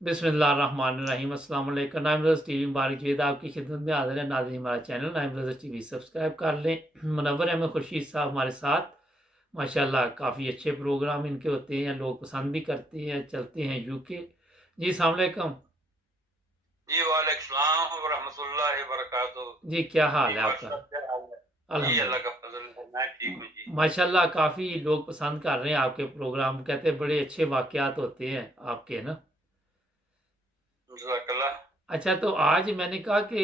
बिस्मिल्लाहिर्रहमानिर्रहीम। अस्सलाम वालेकुम। नाइम रज़ टीवी मुबारक जीद आपकी खिदमत में हाजिर है। नाज़रीन, हमारा चैनल नाइम रज़ टीवी सब्सक्राइब कर लें। मुनव्वर अहमद खुर्शीद साहब हमारे साथ, माशाल्लाह काफ़ी अच्छे प्रोग्राम इनके होते हैं, लोग पसंद भी करते हैं, चलते हैं यूके। जी अस्सलाम वालेकुम। जी वालेकुम सलाम व रहमतुल्लाहि व बरकातुहू। जी क्या हाल जी है आपका? माशाल्लाह, क्या हाल है? जी अल्लाह का अल्हम्दुलिल्लाह। फजल है, मैं ठीक हूँ जी। माशाल्लाह काफ़ी लोग पसंद कर रहे हैं आपके प्रोग्राम, कहते हैं बड़े अच्छे वाक़यात होते हैं आपके ना। जज़ाकल्लाह। अच्छा, तो आज मैंने कहा कि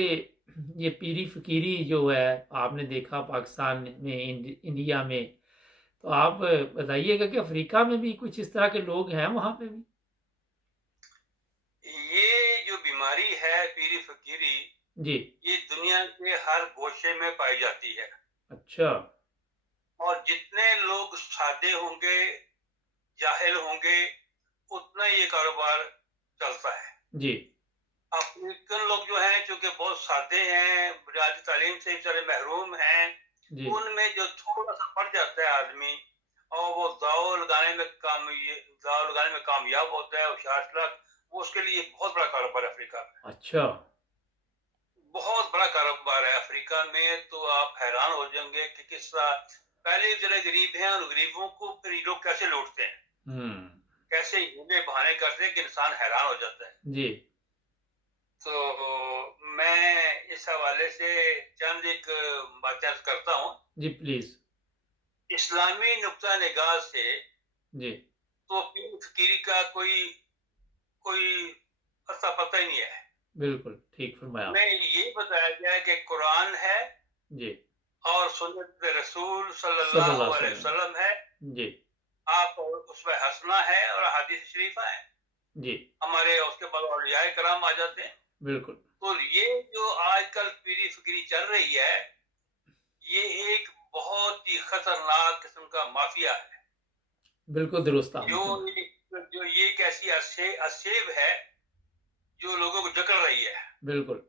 ये पीरी फकीरी जो है आपने देखा पाकिस्तान में, इंडिया में, तो आप बताइएगा कि अफ्रीका में भी कुछ इस तरह के लोग हैं वहां पे भी? ये जो बीमारी है पीरी फकीरी, जी। ये दुनिया के हर गोशे में पाई जाती है। अच्छा। और जितने लोग सादे होंगे, जाहिल होंगे, उतना ये कारोबार चलता है। जी। अफ्रीकन लोग जो हैं, चूंकि बहुत सादे हैं, बुनियादी तालीम से बेचारे महरूम हैं, जी। उनमें जो थोड़ा सा पड़ जाता है आदमी, और वो दाव लगाने में कामयाब होता है, होशियार, वो उसके लिए बहुत बड़ा कारोबार है अफ्रीका में। अच्छा। बहुत बड़ा कारोबार है अफ्रीका में, तो आप हैरान हो जाएंगे कि किस तरह पहले जरा गरीब हैं और गरीबों को फिर ये लोग कैसे लूटते हैं, हम्म। कैसे हीले बहाने करते हैं कि इंसान हैरान हो जाता है। जी। तो मैं इस हवाले से चंद एक बातें अर्ज करता हूँ। जी प्लीज। इस्लामी नुक्ता निगाह से जी। तो पीर फकीरी का कोई कोई अता पता ही नहीं है। बिल्कुल ठीक फरमाया हमें आप। ये बताया गया है कि कुरान है जी। और सुन्नत रसूल सल्लल्लाहु सल्लल्लाहु अलैहि अलैहि वसल्लम है। वसल्लम। जी। आप उसमें हंसना है और हदीस शरीफा है, जी। हमारे उसके बाद औलियाए कराम आ जाते हैं। बिल्कुल। तो ये जो आजकल पीरी फकीरी चल रही है, ये एक बहुत ही खतरनाक किस्म का माफिया है। बिल्कुल दुरुस्त जो आपने फरमाया। जो ये एक ऐसी असेब है जो लोगों को जकड़ रही है। बिल्कुल।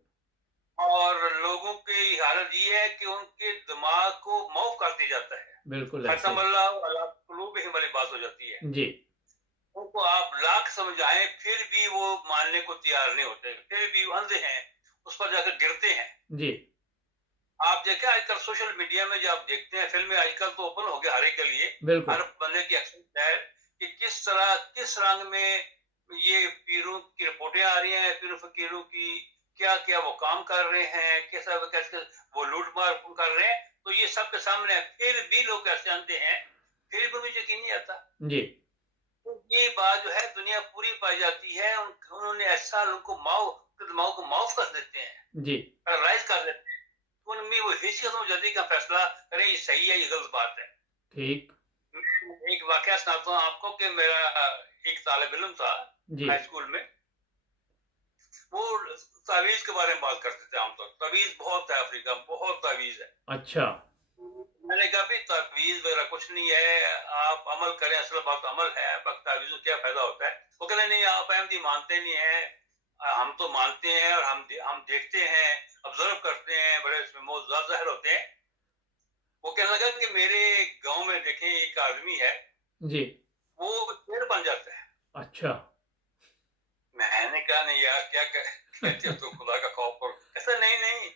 और लोगों की हालत ये है कि उनके दिमाग को मौफ कर दिया जाता है। बिल्कुल ऐसे खत्म ही। अल्लाह अला कुलूबिहिम वाली बात हो जाती है। जी। उनको आप लाख समझाएं फिर भी वो मानने को तैयार नहीं होते, फिर भी वो अंधे हैं, उस पर जाकर गिरते हैं। जी। आप देखें आजकल सोशल मीडिया में जो आप देखते हैं, फिल्में आजकल तो ओपन हो गया हर एक के लिए, हर बिल्कुल। बंदे की एक्सेस है कि किस तरह किस रंग में ये पीरों की रिपोर्टें आ रही हैं, पीरों फकीरों की क्या क्या वो काम कर रहे हैं, कैसा कैसे वो लूट मार कर रहे हैं। तो ये सबके सामने है, फिर भी लोग कैसे आते हैं, फिर भी मुझे यकीन नहीं आता। जी। तो ये बात जो है दुनिया पूरी पाई जाती है, उन्होंने ऐसा उनको दिमाग को माफ कर देते हैं, जी। पैरालाइज कर देते हैं। तो उनमें वो हिस्सा हो जाती है कि फैसला करें ये सही है ये गलत बात है। ठीक। एक वाकया सुनाता हूँ आपको कि मेरा एक तालिब इल्म था जी। हाई स्कूल में। वो तावीज के बारे में बात करते थे आमतौर। तावीज बहुत है अफ्रीका में, बहुत तावीज है। अच्छा। मैंने कहा भाई तावीज वगैरह कुछ नहीं है, आप अमल करें, असल बात तो अमल है, तावीज को क्या फायदा होता है। वो कहते नहीं आप अहमदी मानते नहीं है, हम तो मानते हैं और हम देखते हैं, ऑब्जर्व करते हैं, बड़े इसमें मौजूद जाहिर होते हैं। वो कहने लगा कि मेरे गांव में देखें एक आदमी है, जी। वो शेर बन जाता है। अच्छा। मैंने कहा नहीं यार क्या कहते हो तो खुदा का खौफ करो। ऐसा नहीं नहीं,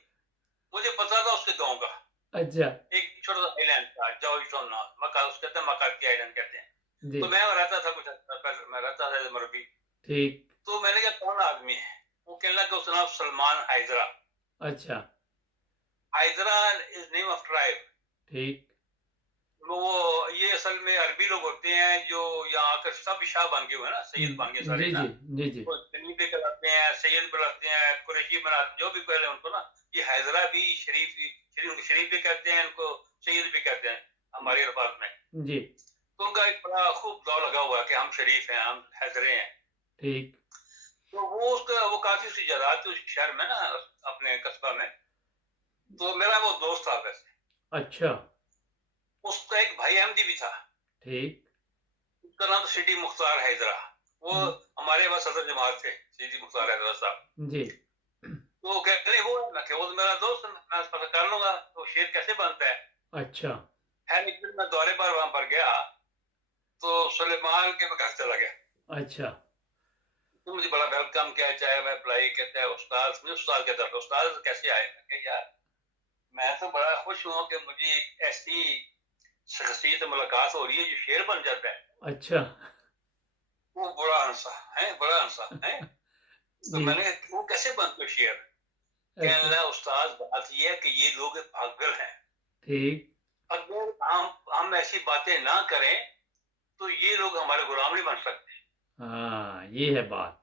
मुझे पता था उसके गांव का। अच्छा। एक छोटा सा आइलैंड था जॉर्जटाउन नाम, मका उसके कहते हैं, मकाकी आइलैंड कहते हैं। जी। तो मैं रहता था कुछ अर्सा पहले, मैं रहता था मरबी। ठीक। तो मैंने कहा कौन आदमी है, वो कहने लगा उसका नाम सलमान हैदरा। अच्छा। Hydra is name of tribe. ठीक। वो ये असल में अरबी लोग होते हैं जो यहाँ आकर सब शाह बन गए हुए हैं ना, सैयद बन गए सारे जी। ना। जी। जी। जी। तो तनी पे कराते हैं, सैयद बनाते हैं, कुरैशी बनाते, जो भी पहले उनको ना। ये हैदरा भी शरीफ भी कहते हैं, इनको सैयद भी कहते हैं हमारे अल्फाज में। जी। तो उनका एक बड़ा खूब दाव लगा हुआ है कि हम शरीफ हैं, हम हैदरे हैं। ठीक। तो वो काफी उसकी जायदाद थी उस शहर में ना, अपने कस्बा में। तो मेरा वो दोस्त था वैसे। अच्छा। उसका एक भाई अहमदी भी था, ठीक। उसका नाम था सिटी मुख्तार हैदरा। वो हमारे पास सदर जमात थे, सिटी मुख्तार हैदरा साहब। जी। तो वो कहते नहीं वो है, मैं वो तो मेरा दोस्त है, मैं पता कर लूंगा तो शेर कैसे बनता है। अच्छा। है लेकिन मैं दौरे पर वहां पर गया, तो सुलेमान के मैं घर चला गया। अच्छा। तो मुझे बड़ा वेलकम किया, चाहे मैं अप्लाई कहता है उस्ताद, मुझे उस्ताद कहता था, उस्ताद कैसे आए? मैं कहा, यार मैं तो बड़ा खुश हूँ कि मुझे एक ऐसी शख्सियत से मुलाकात हो रही है जो शेर बन जाता है। अच्छा। वो बड़ा हंसा है, बड़ा हंसा है। तो जी। मैंने कहा वो कैसे बनते शेर? कहने अच्छा। लगा, उस्ताद बात ये है कि ये लोग पागल हैं, ठीक। अगर हम ऐसी बातें ना करें तो ये लोग हमारे गुलाम नहीं बन सकते। हाँ, ये है बात।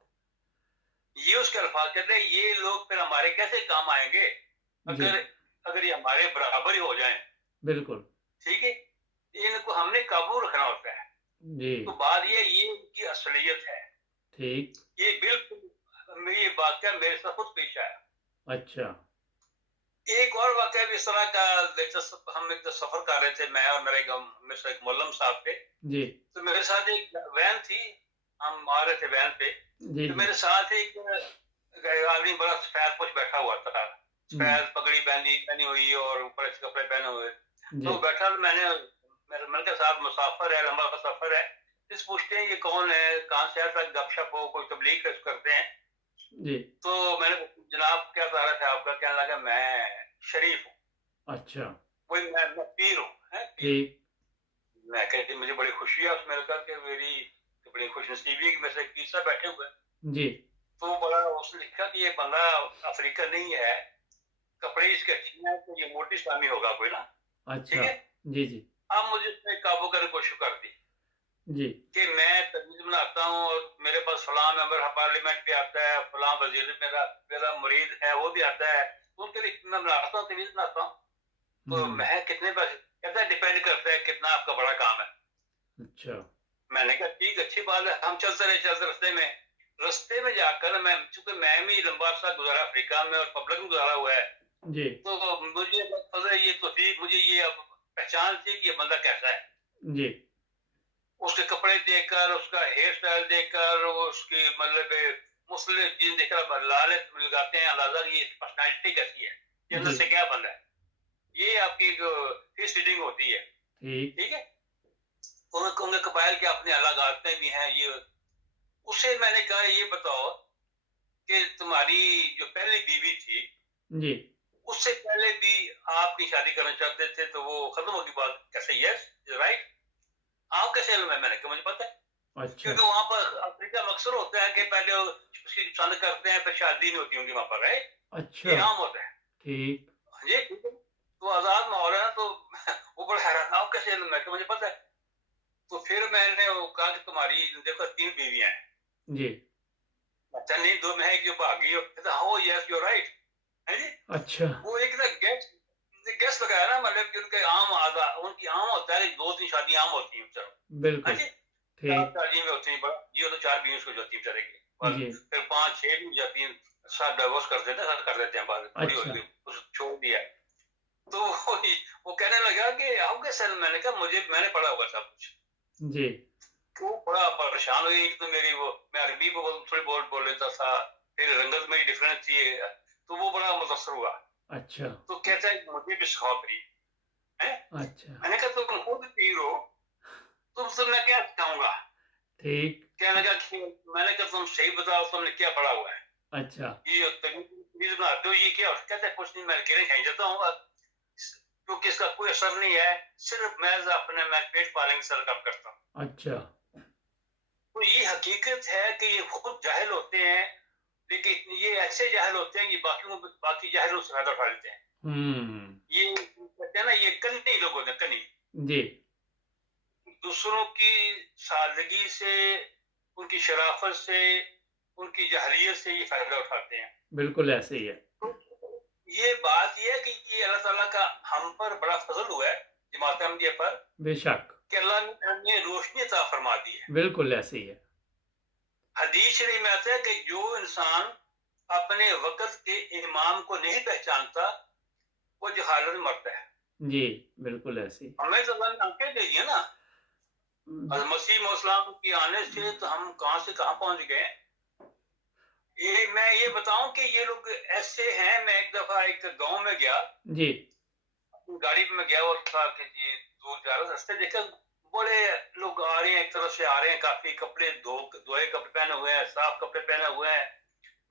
ये उसके अल्फाज कहते हैं, ये लोग फिर हमारे कैसे काम आएंगे जी। अगर अगर ये हमारे बराबर ही हो जाएं। बिल्कुल। ठीक है, इनको हमने काबू रखना होता है। जी। तो बात ये इनकी असलियत है। ठीक। ये बिल्कुल ये वाक्य मेरे साथ खुद पेश आया। अच्छा। एक और वाक्य भी इस तरह का दिलचस्प, हम एक सफर कर रहे थे, मैं और मेरे से एक मौलम साहब थे। जी। तो मेरे साथ एक वैन थी, हम आ रहे थे वैन पे। जी। तो जी। मेरे साथ एक आदमी बड़ा सफेद कुछ बैठा हुआ था, सफेद पगड़ी पहनी पहनी हुई और ऊपर से कपड़े पहने हुए। जी। तो बैठा, तो मैंने के साथ मुसाफर है, लंबा सफर है। इस पूछते हैं ये कौन है, कहाँ से आता है, गपशप हो, कोई तबलीग करते हैं। जी। तो मैंने, जनाब क्या तारक है आपका? कहने लगा, मैं शरीफ हूँ, अच्छा। वही मैं पीर हूँ, पीर। ठीक। मैं कहती मुझे बड़ी खुशी है उसमें लगा कि मेरी बड़ी खुश नसीबी है कि मेरे से पीर साहब बैठे हुए हैं। जी। तो बड़ा उसने लिखा कि ये बंदा अफ्रीका नहीं है, कपड़े इसके अच्छे हैं, तो ये मोटी इस्लामी होगा कोई ना। ठीक अच्छा। है, जी। जी। अब मुझे उसने काबू करने की कोशिश कर दी जी। कि मैं तमीज बनाता हूँ और मेरे पास फलां मेंबर पार्लियामेंट भी आता है, फलां वजीर मेरा मेरा मुरीद है वो भी आता है, तो उनके लिए मैं बनाता हूँ, तमीज बनाता हूँ। तो मैं कितने पैसे? कहता है डिपेंड करता है कितना आपका बड़ा काम है। अच्छा। मैंने कहा ठीक, अच्छी बात है। हम चलते रहे रस्ते में जाकर, मैं चूंकि मैं भी लंबा अर्सा गुजारा अफ्रीका में और पब्लिक में गुजारा हुआ है, जी। तो मुझे ये तो थी, मुझे ये अब पहचान थी कि ये बंदा कैसा है। जी। उसके कपड़े देखकर, उसका हेयर स्टाइल देखकर, उसकी मतलब मुस्लिम जीन देखकर लाल लगाते हैं अंदाजा ये पर्सनैलिटी कैसी है, ये अंदर जी। से क्या बंदा है। ये आपकी जो फेस रीडिंग होती है। ठीक। ठीक है, उनके कबाइल के अपने अलग आदतें भी हैं। ये उसे मैंने कहा, ये बताओ कि तुम्हारी जो पहली बीवी थी, जी। उससे पहले भी आपकी शादी करना चाहते थे, तो वो खत्म होगी बात? कैसे? Yes right. आप कैसे इल्म है? मैंने कहा मुझे पता है, अच्छा। क्योंकि वहां पर अफ्रीका में अक्सर होता है कि पहले वो उसकी पसंद करते हैं, फिर शादी नहीं होती उनकी वहां पर, राइट। अच्छा। ये आम होता है। ठीक। ये ठीक है, तो आजाद माहौल है ना। तो वो बड़ा हैरान, आप कैसे इल्म है? कि मुझे पता है। तो फिर मैंने वो कहा कि तुम्हारी देखो 3 बीवियां हैं। जी। अच्छा नहीं, 2 में है, एक जो भागी हो। कहता हाँ यस यू राइट है जी। अच्छा। वो एक ना गेस्ट लगाया ना, मतलब कि उनके उनकी आम होता है 2-3 शादी आम होती है, चलो हाँ बिल्कुल। जी। 4 ठीक। शादी में होती है, बड़ा ये तो 4 बीवी उसको जाती है बेचारे की, और जी। फिर 5-6 भी जाती हैं। सब डाइवोर्स कर देते हैं, सब कर देते हैं, बाद पूरी हो अच्छा। गई, उसे छोड़ दिया। तो वो कहने लगा कि आप कैसे? मैंने कहा मैंने पढ़ा हुआ सब कुछ। जी। वो बड़ा परेशान हुई। एक तो मेरी वो, मैं अरबी थोड़ी बहुत बोल लेता था, फिर रंगत में डिफरेंस थी, तो वो बड़ा मुतासर हुआ। अच्छा। तो कहता है मुझे भी सिखाओ फ्री है। अच्छा। मैंने कहा तुम खुद पीर हो, तुमसे मैं क्या सिखाऊंगा? ठीक। कहने लगा कि मैंने कहा तुम सही बताओ, तुमने क्या पढ़ा हुआ है? अच्छा। ये तमीज बनाते हो, ये क्या? कहते हैं कुछ नहीं, मैं अकेले कहीं जाता हूँ क्योंकि इसका कोई असर नहीं है, सिर्फ मैं अपने मैं पेट पालने से काम करता हूँ। अच्छा। तो ये हकीकत है कि ये खुद जाहिल होते हैं, लेकिन ये ऐसे जाहिल होते हैं, ये बाकी जाहिलों से फायदा उठा लेते हैं। ये कहते हैं ना, ये कन्नी लोग होते हैं, कन्नी। जी। दूसरों की सादगी से, उनकी शराफत से, उनकी जहलियत से ये फायदा उठाते हैं। बिल्कुल ऐसे ही है। तो ये बात ये है कि ये अल्लाह ताला का हम पर बड़ा फजल हुआ है, जमात अहमदिया पर, बेशक। कि अल्लाह ने हमें रोशनी अता फरमा दी है। बिल्कुल ऐसे ही है। हदीस शरीफ में आता है कि जो इंसान अपने वक्त के इमाम को नहीं पहचानता, वो जहालत में मरता है। जी। बिल्कुल ऐसे ही। हमें तो अल्लाह ने आंखें दे दी है ना, और मसीह इस्लाम की आने से तो हम कहां से कहां पहुंच गए। मैं ये बताऊं कि ये लोग ऐसे हैं। मैं एक दफा एक गांव में गया, जी। गाड़ी में गया और था कि जी दूर जा रहा, रास्ते देखा बड़े लोग आ रहे हैं, एक तरफ से आ रहे हैं, काफी कपड़े धोए कपड़े पहने हुए हैं, साफ कपड़े पहने हुए हैं,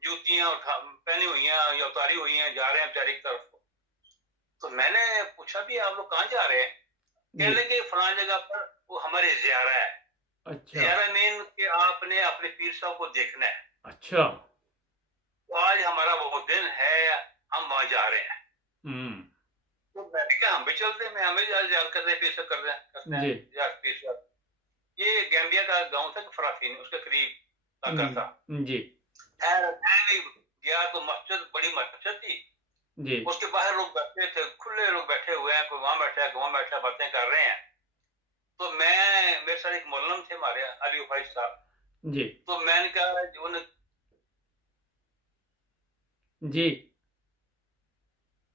जूतियां पहनी हुई हैं या उतारी हुई हैं, जा रहे हैं बेचारी की तरफ। तो मैंने पूछा भी आप लोग कहाँ जा रहे हैं? कह जी। लगे फलां जगह पर वो हमारी ज़ियारा है। अच्छा। ज़ियारा मीन कि आपने अपने पीर साहब को देखना है। अच्छा। तो आज हमारा वो दिन है, हम वहाँ जा रहे हैं। हम्म। तो मैंने कहा हम भी चलते हैं, हमें याद कर रहे हैं, पीर साहब करते हैं जी। यार पीर साहब। ये गैम्बिया का गांव था फराफीन, उसके करीब का घर था। जी। खैर मैं गया तो मस्जिद, बड़ी मस्जिद थी, जी। उसके बाहर लोग बैठे थे, खुले लोग बैठे हुए हैं, कोई वहां बैठा है, कोई वहां बैठा है, बातें कर रहे हैं। तो मैं, मेरे साथ एक मौलम थे हमारे अली भाई साहब। जी। तो मैंने कहा जी।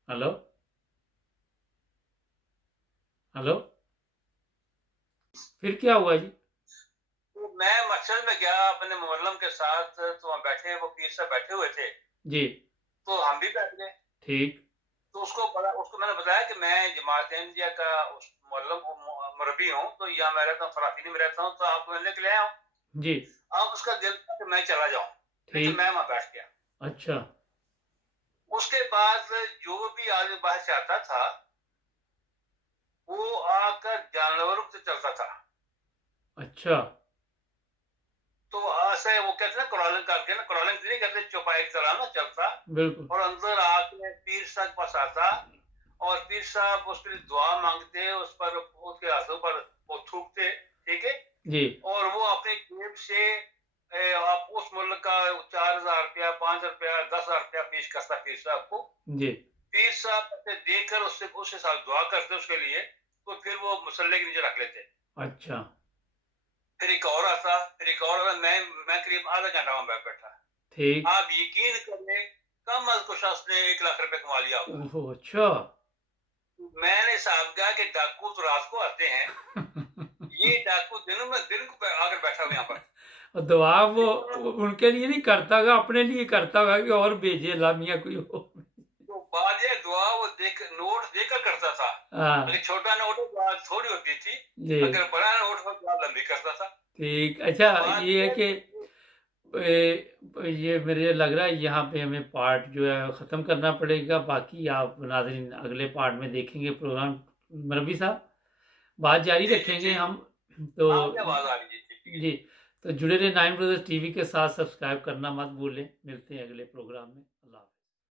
हेलो। हेलो। फिर क्या हुआ जी? तो मैं मस्जिद में गया अपने मौलम के साथ, तो वहाँ बैठे, वो पीर साहब बैठे हुए थे, जी। तो हम भी बैठ गए। ठीक। तो उसको मैंने बताया कि मैं जमात अहमदिया का मुरब्बी हूँ, तो यहाँ मैं रहता हूँ, फराफीनी में रहता हूँ, तो आपको मिलने के लिए आया हूँ। जी। अब उसका दिल था कि मैं चला जाऊँ, लेकिन ठीक। मैं वहाँ बैठ गया। अच्छा। उसके बाद जो भी आदमी बाहर से आता था, वो आकर जानवरों से चलता था। अच्छा। तो ऐसे वो कहते हैं क्रॉलिंग करके ना, क्रॉलिंग नहीं करते, चौपाई की तरह ना चलता, बिल्कुल। और अंदर आके पीर साहब के पास आता, और पीर साहब उसके लिए दुआ मांगते, उस पर उसके हाथों पर वो थूकते, ठीक है। जी। और वो अपनी जेब से आप उस मुल्क का 4,000 रुपया, 5,000 रुपया, 10,000 रुपया पेश करता पीर साहब को। जी। पीर साहब से देकर उसके साथ दुआ करते उसके लिए, तो फिर वो मुसल्ले के नीचे रख लेते। अच्छा। फिर एक और आता, फिर एक और आता, मैं करीब आधा घंटा वहां बैठा। ठीक। आप यकीन करें, कम अज कुछ उसने 1,00,000 रुपए कमा लिया होगा। ओहो। अच्छा। मैंने साहब कहा कि डाकू तो रात को आते हैं, ये डाकू दिन को आकर बैठा हुआ यहाँ पर। और दुआ वो उनके लिए नहीं करता होगा, अपने लिए करता होगा कि और भेजे लामिया कोई हो। तो बाद ये दुआ वो नोट देकर करता था। हाँ। लेकिन छोटा नोट दुआ थोड़ी होती थी, जी। अगर बड़ा नोट हो दुआ लंबी करता था। ठीक। अच्छा, बात ये है ये कि ये मेरे लग रहा है यहाँ पे हमें पार्ट जो है ख़त्म करना पड़ेगा। बाकी आप नाज़रीन अगले पार्ट में देखेंगे प्रोग्राम। मरबी साहब, बात जारी जी जी रखेंगे जी, हम। तो आपकी आवाज आ रही है जी, ठीक है। जी, तो जुड़े रहे नाइन ब्रदर्स टीवी के साथ, सब्सक्राइब करना मत भूलें। मिलते हैं अगले प्रोग्राम में। अल्लाह हाफ़िज़।